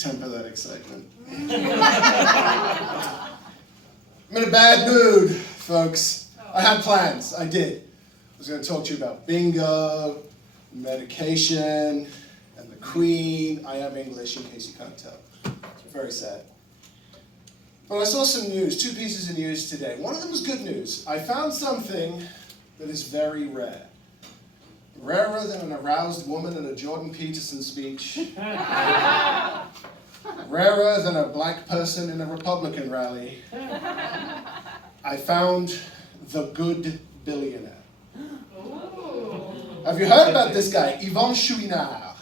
temper that excitement. I'm in a bad mood, folks. I had plans, I did. I was going to talk to you about bingo, medication, and the Queen. I am English, in case you can't tell. It's very sad. But I saw some news, 2 pieces of news today. One of them was good news. I found something that is very rare. Rarer than an aroused woman in a Jordan Peterson speech. Rarer than a black person in a Republican rally. I found the good billionaire. Have you heard about this guy, Yvon Chouinard?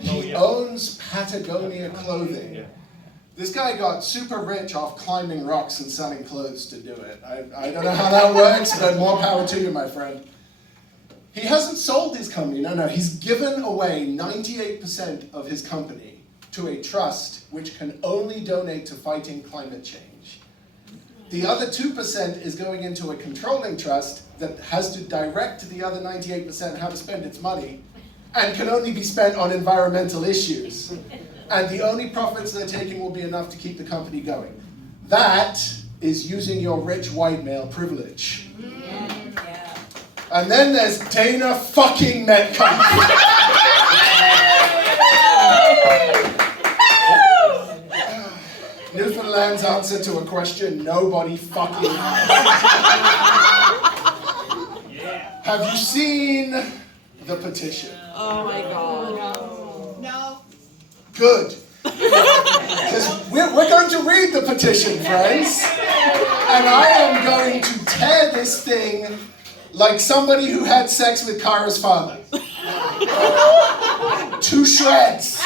He owns Patagonia Clothing. This guy got super rich off climbing rocks and selling clothes to do it. I don't know how that works, but more power to you, my friend. He hasn't sold his company, no. He's given away 98% of his company to a trust which can only donate to fighting climate change. The other 2% is going into a controlling trust that has to direct the other 98% how to spend its money and can only be spent on environmental issues. And the only profits they're taking will be enough to keep the company going. That is using your rich white male privilege. And then there's Dana fucking Metcalfe. Newfoundland's answer to a question nobody fucking asks. Have you seen the petition? Oh my God. No. Good. Because we're going to read the petition, friends. And I am going to tear this thing like somebody who had sex with Kara's father. To shreds.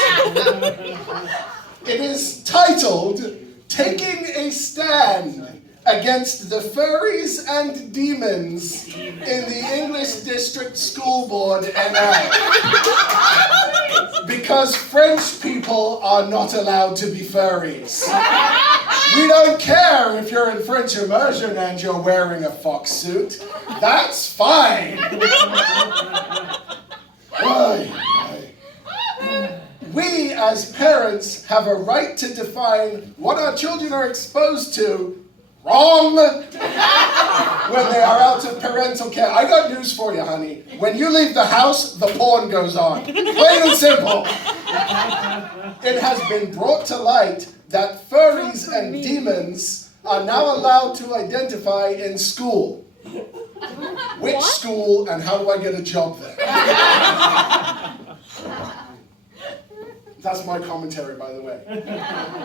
It is titled, Taking a Stand Against the Furries and Demons in the English District School Board NL. Because French people are not allowed to be furries. We don't care if you're in French immersion and you're wearing a fox suit. That's fine. We as parents have a right to define what our children are exposed to wrong when they are out of parental care. I got news for you, honey. When you leave the house, the porn goes on. Plain and simple. It has been brought to light that furries and demons are now allowed to identify in school. Which school and how do I get a job there? That's my commentary, by the way.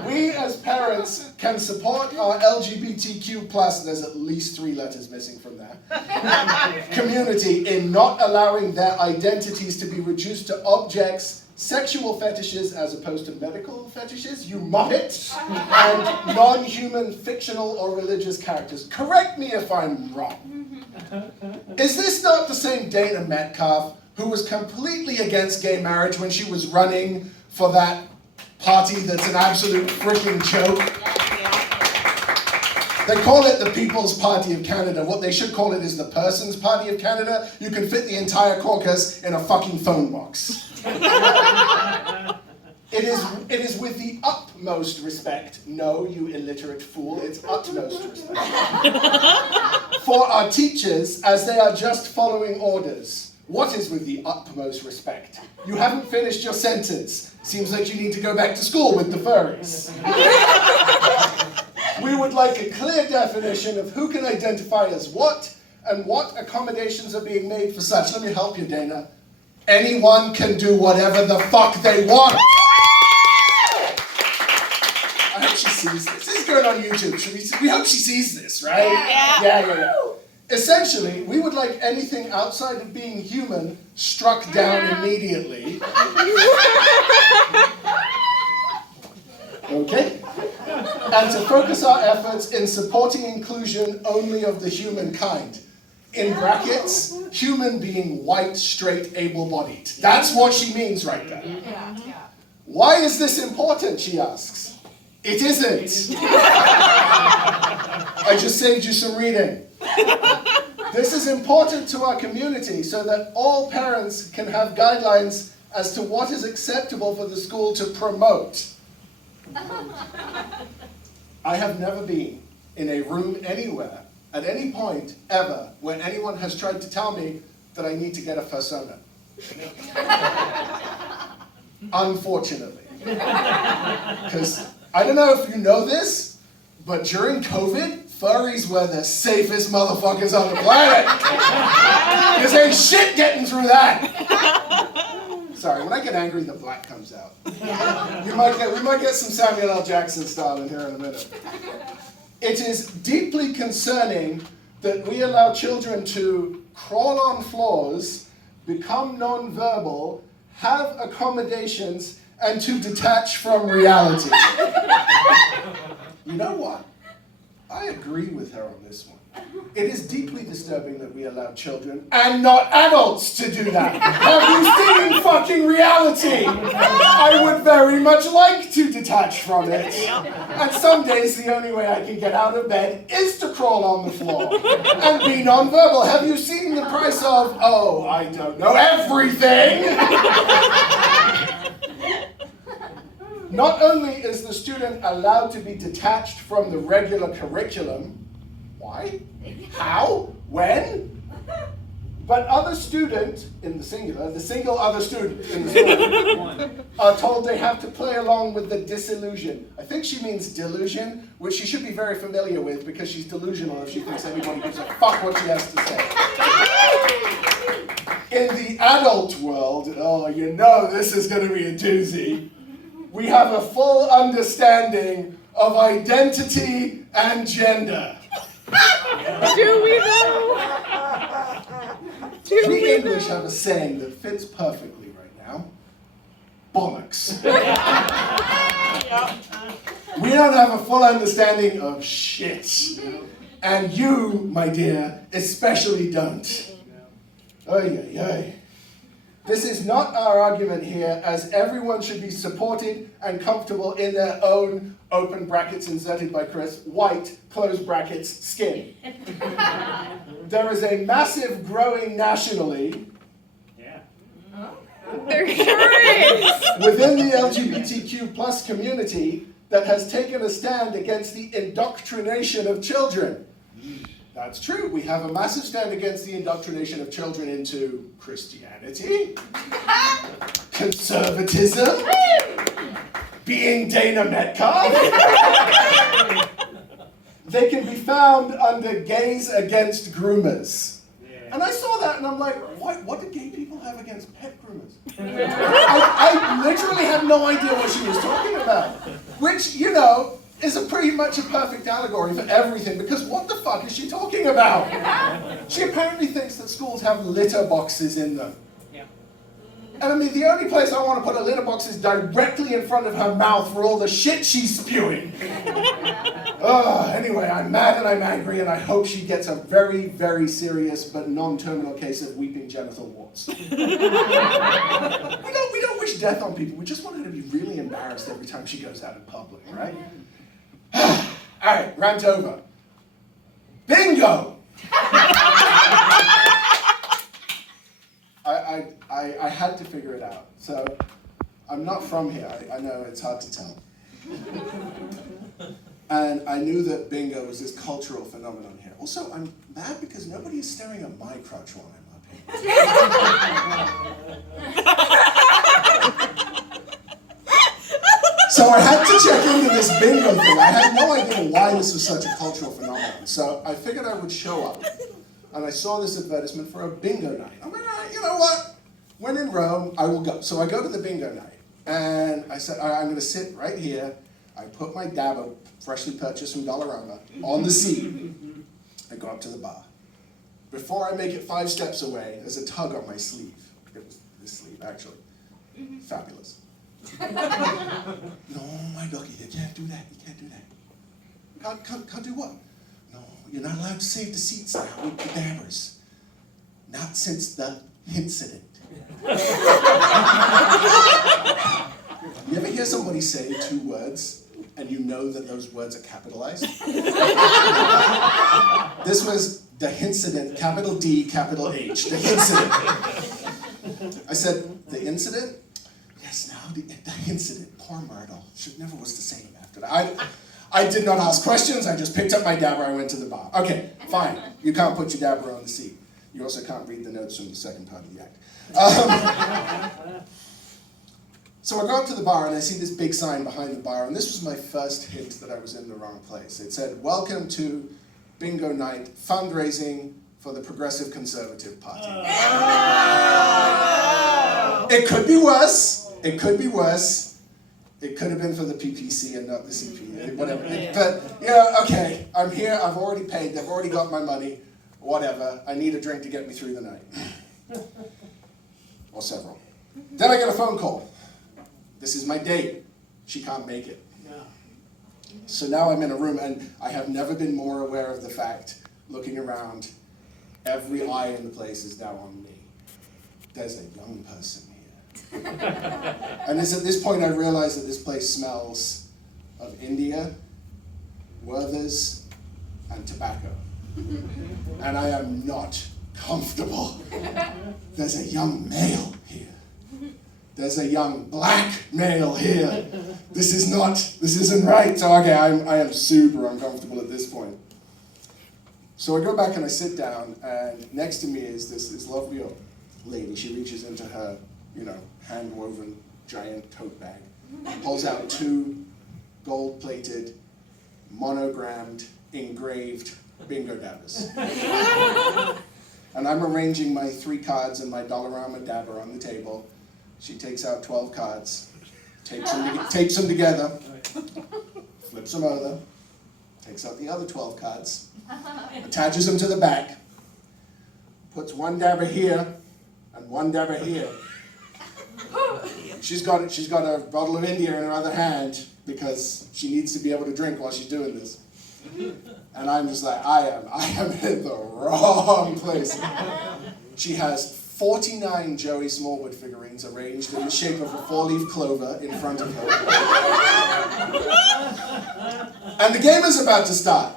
We as parents can support our LGBTQ+, there's at least 3 letters missing from there, community in not allowing their identities to be reduced to objects, sexual fetishes as opposed to medical fetishes, you muppet, and non-human fictional or religious characters. Correct me if I'm wrong. Is this not the same Dana Metcalfe who was completely against gay marriage when she was running for that party that's an absolute freaking joke? They call it the People's Party of Canada. What they should call it is the Person's Party of Canada. You can fit the entire caucus in a fucking phone box. It is with the utmost respect, no, you illiterate fool, it's utmost respect, for our teachers as they are just following orders. What is with the utmost respect? You haven't finished your sentence. Seems like you need to go back to school with the furries. We would like a clear definition of who can identify as what and what accommodations are being made for such. Let me help you, Dana. Anyone can do whatever the fuck they want. I hope she sees this. This is going on YouTube. We hope she sees this, right? Yeah. Essentially, we would like anything outside of being human struck down immediately. Okay? And to focus our efforts in supporting inclusion only of the human kind. In brackets, human being white, straight, able-bodied. That's what she means right there. Why is this important, she asks. It isn't. I just saved you some reading. This is important to our community so that all parents can have guidelines as to what is acceptable for the school to promote. I have never been in a room anywhere, at any point, ever, where anyone has tried to tell me that I need to get a fursona. Unfortunately. Because, I don't know if you know this, but during COVID, furries were the safest motherfuckers on the planet. Because ain't shit getting through that. Sorry, when I get angry, the black comes out. We might get some Samuel L. Jackson style in here in a minute. It is deeply concerning that we allow children to crawl on floors, become non-verbal, have accommodations, and to detach from reality. You know what? I agree with her on this one. It is deeply disturbing that we allow children, and not adults, to do that. Have you seen fucking reality? I would very much like to detach from it. And some days the only way I can get out of bed is to crawl on the floor and be nonverbal. Have you seen the price of, oh, I don't know, everything? Not only is the student allowed to be detached from the regular curriculum, why? How? When? But other student, in the singular, the single other student in the story, are told they have to play along with the disillusion. I think she means delusion, which she should be very familiar with because she's delusional if she thinks anybody gives a fuck what she has to say. In the adult world, oh, you know this is going to be a doozy. We have a full understanding of identity and gender. Do we though? We English have a saying that fits perfectly right now. Bollocks. We don't have a full understanding of shit. And you, my dear, especially don't. Oy, oy, oy. This is not our argument here, as everyone should be supported and comfortable in their own, open brackets inserted by Chris, white, close brackets, skin. There is a massive growing nationally, There sure is. within the LGBTQ plus community that has taken a stand against the indoctrination of children. That's true. We have a massive stand against the indoctrination of children into Christianity, conservatism, being Dana Metcalfe. They can be found under Gays Against Groomers. And I saw that and I'm like, what do gay people have against pet groomers? I literally had no idea what she was talking about. Which, you know, is pretty much a perfect allegory for everything, because what the fuck is she talking about? She apparently thinks that schools have litter boxes in them. And I mean, the only place I want to put a litter box is directly in front of her mouth for all the shit she's spewing. Anyway, I'm mad and I'm angry, and I hope she gets a very, very serious but non-terminal case of weeping genital warts. We don't wish death on people. We just want her to be really embarrassed every time she goes out in public, right? All right, rant over. Bingo! I had to figure it out. So, I'm not from here. I know it's hard to tell. And I knew that bingo was this cultural phenomenon here. Also, I'm mad because nobody is staring at my crotch while I'm up here. So I had to check into this bingo thing. I had no idea why this was such a cultural phenomenon. So I figured I would show up. And I saw this advertisement for a bingo night. I'm like, all right, you know what? When in Rome, I will go. So I go to the bingo night. And I said, all right, I'm going to sit right here. I put my dabber, freshly purchased from Dollarama, on the seat. I go up to the bar. Before I make it 5 steps away, there's a tug on my sleeve. It was this sleeve, actually. Fabulous. No, my ducky, you can't do that. You can't do that. Can't do what? No, you're not allowed to save the seats now with the dabbers. Not since the incident. You ever hear somebody say 2 words and you know that those words are capitalized? This was the incident, capital D, capital H, the incident. I said, the incident? Yes, now the incident, poor Myrtle, she never was the same after that. I did not ask questions, I just picked up my dabber, I went to the bar. Okay, fine, you can't put your dabber on the seat. You also can't read the notes from the second part of the act. So I go up to the bar and I see this big sign behind the bar, and this was my first hint that I was in the wrong place. It said, "Welcome to Bingo Night, fundraising for the Progressive Conservative Party." It could be worse. It could be worse. It could have been for the PPC and not the CP, whatever. But, okay, I'm here, I've already paid, they've already got my money, whatever. I need a drink to get me through the night. Or several. Then I get a phone call. This is my date. She can't make it. So now I'm in a room, and I have never been more aware of the fact, looking around, every eye in the place is now on me. There's a young person here. And it's at this point I realize that this place smells of India, Werther's, and tobacco. And I am not comfortable. There's a young male here. There's a young black male here. This isn't right. So okay, I am super uncomfortable at this point. So I go back and I sit down, and next to me is this lovely old lady. She reaches into her, hand-woven giant tote bag, pulls out 2 gold-plated, monogrammed, engraved bingo dabbers. And I'm arranging my 3 cards and my Dollarama dabber on the table. She takes out 12 cards, tapes them together, flips them over, takes out the other 12 cards, attaches them to the back, puts 1 dabber here and 1 dabber here. She's got a bottle of India in her other hand because she needs to be able to drink while she's doing this. And I'm just like, I am in the wrong place. She has 49 Joey Smallwood figurines arranged in the shape of a 4-leaf clover in front of her. And the game is about to start.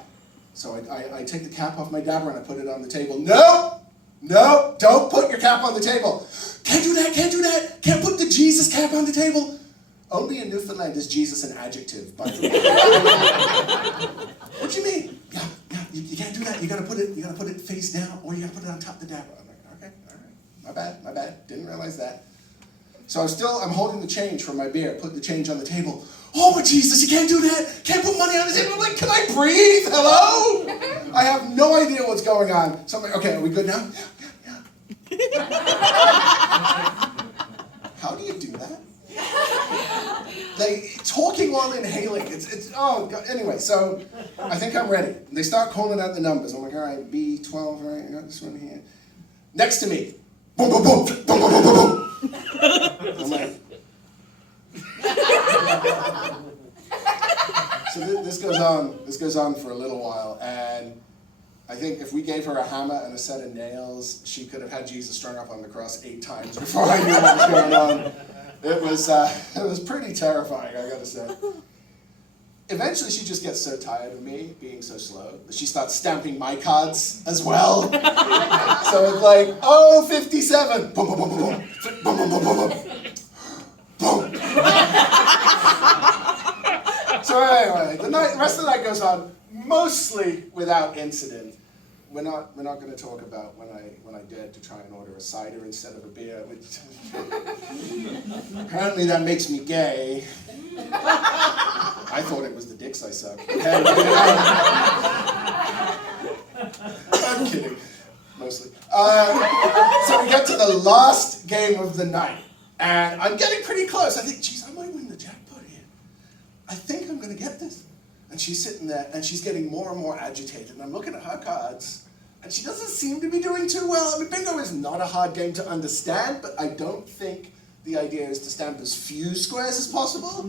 So I take the cap off my dabber and I put it on the table. No, don't put your cap on the table. Can't do that. Can't put the Jesus cap on the table. Only in Newfoundland is Jesus an adjective, by the way. What do you mean? Yeah, you can't do that. You gotta put it face down, or you gotta put it on top of the dabber. I'm like, okay, all right. My bad. Didn't realize that. So I'm holding the change from my beer, put the change on the table. Oh, but Jesus, you can't do that. Can't put money on the table. I'm like, can I breathe? Hello? I have no idea what's going on. So I'm like, okay, are we good now? Yeah. How do you do that? Like, talking while inhaling. It's oh, God. Anyway, so I think I'm ready. They start calling out the numbers. I'm like, all right, B12, all right, I got this one here. Next to me. Boom, boom, boom, boom, boom, boom, boom, boom. I'm like, so this goes on for a little while, and I think if we gave her a hammer and a set of nails, she could have had Jesus strung up on the cross 8 times before I knew what was going on. It was pretty terrifying, I gotta say. Eventually she just gets so tired of me being so slow that she starts stamping my cards as well. So it's like, oh, 57. Boom, boom, boom, boom, boom. Boom, boom, boom, boom, boom. Boom. So anyway, the rest of the night goes on mostly without incident. We're not going to talk about when I dared to try and order a cider instead of a beer, which apparently that makes me gay. I thought it was the dicks I sucked. I'm kidding, mostly. So we get to the last game of the night, and I'm getting pretty close. I think, geez, I might win the jackpot here. I think I'm going to get this. And she's sitting there, and she's getting more and more agitated. And I'm looking at her cards, and she doesn't seem to be doing too well. I mean, bingo is not a hard game to understand, but I don't think the idea is to stamp as few squares as possible.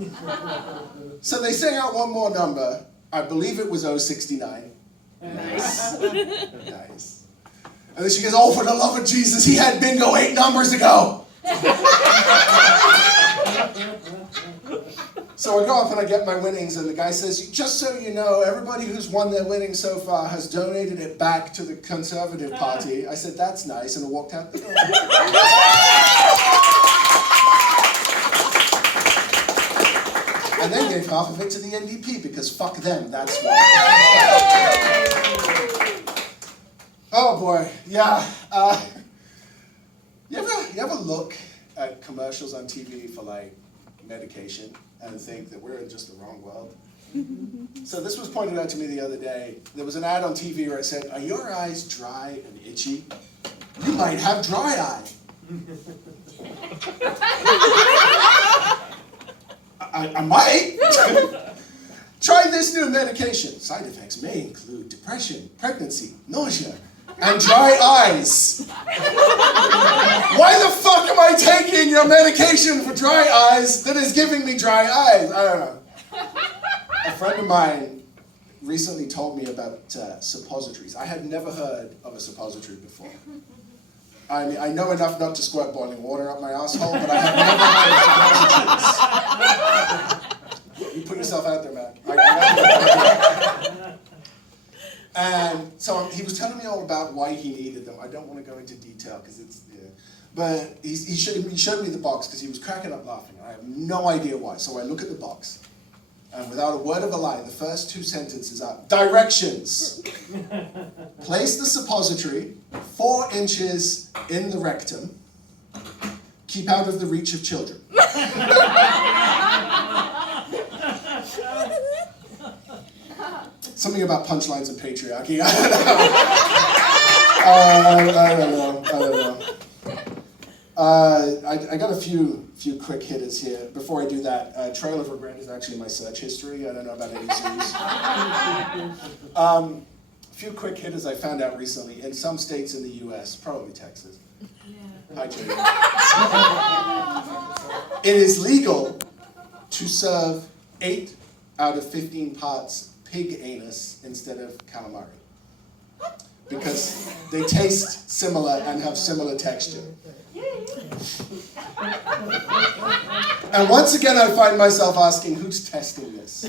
So they sing out one more number. I believe it was 069. Nice. Nice. And then she goes, oh, for the love of Jesus, he had bingo 8 numbers ago. So I go up and I get my winnings, and the guy says, just so you know, everybody who's won their winnings so far has donated it back to the Conservative Party. I said, that's nice, and I walked out the door. gave half of it to the NDP because fuck them, that's why. Oh boy, yeah. You ever look at commercials on TV for like medication and think that we're in just the wrong world? So this was pointed out to me the other day. There was an ad on TV where it said, "Are your eyes dry and itchy? You might have dry eye." I might. Try this new medication. Side effects may include depression, pregnancy, nausea, and dry eyes. Why the fuck am I taking your medication for dry eyes that is giving me dry eyes? I don't know. A friend of mine recently told me about suppositories. I had never heard of a suppository before. I mean, I know enough not to squirt boiling water up my asshole, but I have never heard of suppositories. You put yourself out there, man. And so he was telling me all about why he needed them. I don't want to go into detail because it's, but he showed me the box because he was cracking up laughing. I have no idea why. So I look at the box, and without a word of a lie, the first two sentences are directions. Place the suppository 4 inches in the rectum. Keep out of the reach of children. Something about punchlines and patriarchy. I don't know. I got a few quick hitters here. Before I do that, Trail of Regret is actually my search history. I don't know about any zoos. A few quick hitters I found out recently in some states in the US, probably Texas. Hi, Jay. It is legal to serve 8 out of 15 parts pig anus instead of calamari. Because they taste similar and have similar texture. And once again, I find myself asking, who's testing this?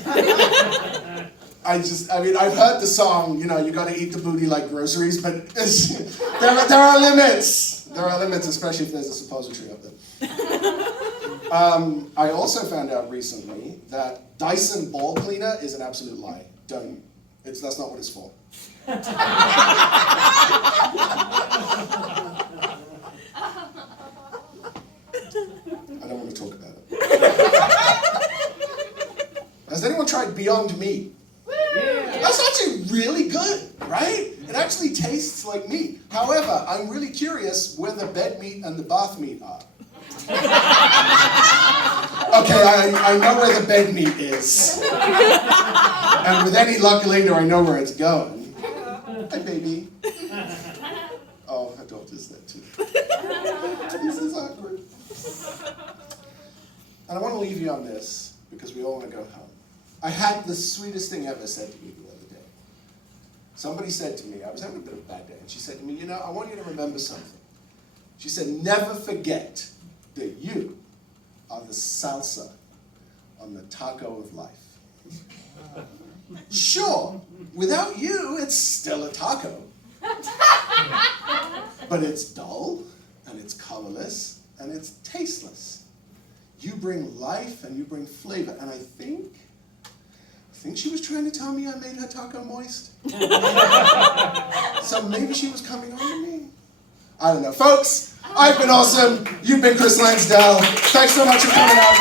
I've heard the song, you gotta eat the booty like groceries, but there are limits. There are limits, especially if there's a suppository of them. I also found out recently that Dyson ball cleaner is an absolute lie. Don't. That's not what it's for. I don't want to talk about it. Has anyone tried Beyond Meat? Yeah. That's actually really good, right? It actually tastes like meat. However, I'm really curious where the bed meat and the bath meat are. Okay, I know where the bed meat is. And with any luck later, I know where it's going. Hi, baby. Oh, her daughter's there too. This is awkward. And I want to leave you on this, because we all want to go home. I had the sweetest thing ever said to me the other day. Somebody said to me, I was having a bit of a bad day, and she said to me, I want you to remember something. She said, never forget that you are the salsa on the taco of life. Sure, without you, it's still a taco. But it's dull, and it's colorless, and it's tasteless. You bring life, and you bring flavor, and I think she was trying to tell me I made her taco moist. So maybe she was coming on to me. I don't know. Folks, I've been awesome. You've been Chris Lansdale. Thanks so much for coming out.